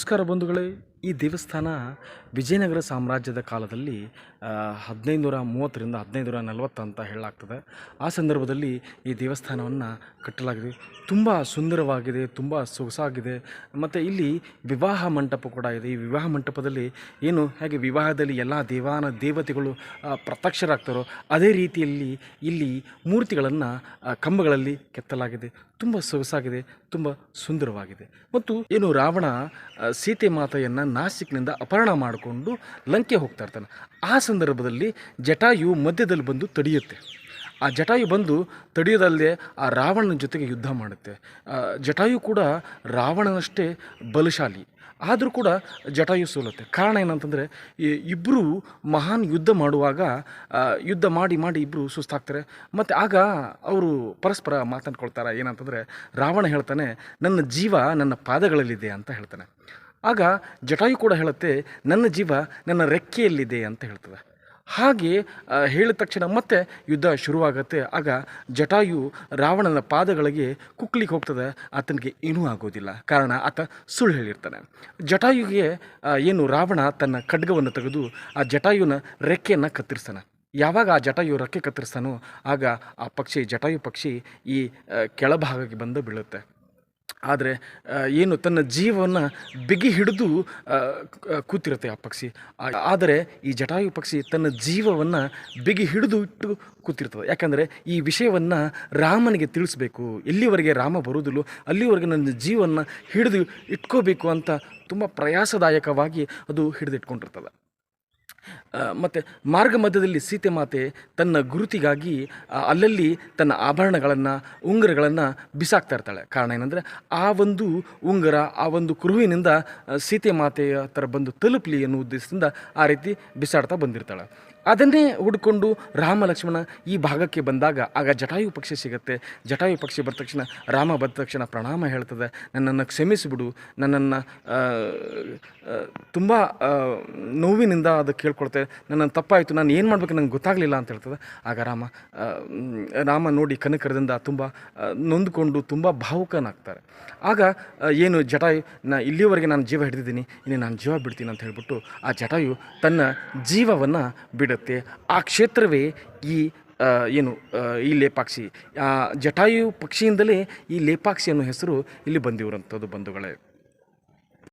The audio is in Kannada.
ನಮಸ್ಕಾರ ಬಂಧುಗಳೇ. ಈ ದೇವಸ್ಥಾನ ವಿಜಯನಗರ ಸಾಮ್ರಾಜ್ಯದ ಕಾಲದಲ್ಲಿ 1530ರಿಂದ 1540 ಅಂತ ಹೇಳಲಾಗ್ತದೆ. ಆ ಸಂದರ್ಭದಲ್ಲಿ ಈ ದೇವಸ್ಥಾನವನ್ನು ಕಟ್ಟಲಾಗಿದೆ. ತುಂಬ ಸುಂದರವಾಗಿದೆ, ತುಂಬ ಸೊಗಸಾಗಿದೆ. ಮತ್ತು ಇಲ್ಲಿ ವಿವಾಹ ಮಂಟಪ ಕೂಡ ಇದೆ. ಈ ವಿವಾಹ ಮಂಟಪದಲ್ಲಿ ಏನು ಹೇಗೆ ವಿವಾಹದಲ್ಲಿ ಎಲ್ಲ ದೇವತೆಗಳು ಪ್ರತ್ಯಕ್ಷರಾಗ್ತಾರೋ ಅದೇ ರೀತಿಯಲ್ಲಿ ಇಲ್ಲಿ ಮೂರ್ತಿಗಳನ್ನು ಕಂಬಗಳಲ್ಲಿ ಕೆತ್ತಲಾಗಿದೆ. ತುಂಬ ಸೊಗಸಾಗಿದೆ, ತುಂಬ ಸುಂದರವಾಗಿದೆ. ಮತ್ತು ಏನು ರಾವಣ ಸೀತೆ ಮಾತೆಯನ್ನು ನಾಸಿಕ್ನಿಂದ ಅಪಹರಣ ಮಾಡಿಕೊಂಡು ಲಂಕೆ ಹೋಗ್ತಾ ಇರ್ತಾನೆ. ಆ ಸಂದರ್ಭದಲ್ಲಿ ಜಟಾಯು ಮಧ್ಯದಲ್ಲಿ ಬಂದು ತಡೆಯುತ್ತೆ. ಆ ಜಟಾಯು ಬಂದು ತಡೆಯೋದಲ್ಲದೆ ಆ ರಾವಣನ ಜೊತೆಗೆ ಯುದ್ಧ ಮಾಡುತ್ತೆ. ಜಟಾಯು ಕೂಡ ರಾವಣನಷ್ಟೇ ಬಲಶಾಲಿ, ಆದರೂ ಕೂಡ ಜಟಾಯು ಸೋಲುತ್ತೆ. ಕಾರಣ ಏನಂತಂದರೆ, ಇಬ್ಬರು ಮಹಾನ್ ಯುದ್ಧ ಮಾಡುವಾಗ ಯುದ್ಧ ಮಾಡಿ ಇಬ್ಬರು ಸುಸ್ತಾಗ್ತಾರೆ. ಮತ್ತು ಆಗ ಅವರು ಪರಸ್ಪರ ಮಾತನಾಡ್ಕೊಳ್ತಾರೆ. ಏನಂತಂದರೆ, ರಾವಣ ಹೇಳ್ತಾನೆ, ನನ್ನ ಜೀವ ನನ್ನ ಪಾದಗಳಲ್ಲಿದೆ ಅಂತ ಹೇಳ್ತಾನೆ. ಆಗ ಜಟಾಯು ಕೂಡ ಹೇಳುತ್ತೆ, ನನ್ನ ಜೀವ ನನ್ನ ರೆಕ್ಕೆಯಲ್ಲಿದೆ ಅಂತ ಹೇಳ್ತದೆ. ಹಾಗೆ ಹೇಳಿದ ತಕ್ಷಣ ಮತ್ತೆ ಯುದ್ಧ ಶುರುವಾಗುತ್ತೆ. ಆಗ ಜಟಾಯು ರಾವಣನ ಪಾದಗಳಿಗೆ ಕುಕ್ಲಿಕ್ಕೆ ಹೋಗ್ತದೆ. ಆತನಿಗೆ ಏನೂ ಆಗೋದಿಲ್ಲ, ಕಾರಣ ಆತ ಸುಳ್ಳು ಹೇಳಿರ್ತಾನೆ. ಜಟಾಯುಗೆ ಏನು ರಾವಣ ತನ್ನ ಖಡ್ಗವನ್ನು ತೆಗೆದು ಆ ಜಟಾಯುನ ರೆಕ್ಕೆಯನ್ನು ಕತ್ತರಿಸ್ತಾನೆ. ಯಾವಾಗ ಆ ಜಟಾಯು ರೆಕ್ಕೆ ಕತ್ತರಿಸ್ತಾನೋ ಆಗ ಆ ಪಕ್ಷಿ, ಜಟಾಯು ಪಕ್ಷಿ ಈ ಕೆಳಭಾಗಕ್ಕೆ ಬಂದು ಬೀಳುತ್ತೆ. ಆದರೆ ಏನು ತನ್ನ ಜೀವವನ್ನು ಬಿಗಿ ಹಿಡಿದು ಕೂತಿರುತ್ತೆ ಆ ಪಕ್ಷಿ. ಆದರೆ ಈ ಜಟಾಯು ಪಕ್ಷಿ ತನ್ನ ಜೀವವನ್ನು ಬಿಗಿ ಹಿಡಿದು ಇಟ್ಟು ಕೂತಿರ್ತದೆ. ಯಾಕಂದರೆ ಈ ವಿಷಯವನ್ನು ರಾಮನಿಗೆ ತಿಳಿಸ್ಬೇಕು, ಎಲ್ಲಿವರೆಗೆ ರಾಮ ಬರುವುದಿಲ್ಲೋ ಅಲ್ಲಿವರೆಗೆ ನನ್ನ ಜೀವವನ್ನು ಹಿಡಿದು ಇಟ್ಕೋಬೇಕು ಅಂತ ತುಂಬ ಪ್ರಯಾಸದಾಯಕವಾಗಿ ಅದು ಹಿಡಿದಿಟ್ಕೊಂಡಿರ್ತದೆ. ಮತ್ತು ಮಾರ್ಗ ಮಧ್ಯದಲ್ಲಿ ಸೀತೆ ಮಾತೆ ತನ್ನ ಗುರುತಿಗಾಗಿ ಅಲ್ಲಲ್ಲಿ ತನ್ನ ಆಭರಣಗಳನ್ನು, ಉಂಗುರಗಳನ್ನು ಬಿಸಾಕ್ತಾ ಇರ್ತಾಳೆ. ಕಾರಣ ಏನಂದರೆ, ಆ ಒಂದು ಉಂಗುರ, ಆ ಒಂದು ಕುರುವಿನಿಂದ ಸೀತೆ ಮಾತೆಯ ಥರ ಬಂದು ತಲುಪಲಿ ಅನ್ನೋ ಉದ್ದೇಶದಿಂದ ಆ ರೀತಿ ಬಿಸಾಡ್ತಾ ಬಂದಿರ್ತಾಳೆ. ಅದನ್ನೇ ಹುಡ್ಕೊಂಡು ರಾಮ ಲಕ್ಷ್ಮಣ ಈ ಭಾಗಕ್ಕೆ ಬಂದಾಗ ಆಗ ಜಟಾಯು ಪಕ್ಷಿ ಸಿಗುತ್ತೆ. ಜಟಾಯು ಪಕ್ಷಿ ಬಂದ ತಕ್ಷಣ, ರಾಮ ಬಂದ ತಕ್ಷಣ ಪ್ರಣಾಮ ಹೇಳ್ತದೆ, ನನ್ನನ್ನು ಕ್ಷಮಿಸಿಬಿಡು, ನನ್ನನ್ನು ತುಂಬ ನೋವಿನಿಂದ ಅದು ಕೇಳ್ಕೊಳ್ತೇವೆ, ನನ್ನನ್ನು ತಪ್ಪಾಯಿತು, ನಾನು ಏನು ಮಾಡಬೇಕು ನನಗೆ ಗೊತ್ತಾಗಲಿಲ್ಲ ಅಂತ ಹೇಳ್ತದೆ. ಆಗ ರಾಮ ನೋಡಿ ಕನಕರದಿಂದ ತುಂಬ ನೊಂದುಕೊಂಡು ತುಂಬ ಭಾವುಕನಾಗ್ತಾರೆ. ಆಗ ಏನು ಜಟಾಯು, ಇಲ್ಲಿವರೆಗೆ ನಾನು ಜೀವ ಹಿಡಿದಿದ್ದೀನಿ, ಇನ್ನು ನಾನು ಜೀವ ಬಿಡ್ತೀನಿ ಅಂತ ಹೇಳ್ಬಿಟ್ಟು ಆ ಜಟಾಯು ತನ್ನ ಜೀವವನ್ನು ಬಿಡುತ್ತೆ. ಆ ಕ್ಷೇತ್ರವೇ ಈ ಲೇಪಾಕ್ಷಿ. ಜಟಾಯು ಪಕ್ಷಿಯಿಂದಲೇ ಈ ಲೇಪಾಕ್ಷಿ ಅನ್ನೋ ಹೆಸರು ಇಲ್ಲಿ ಬಂದಿರುವಂಥದ್ದು ಬಂಧುಗಳೇ.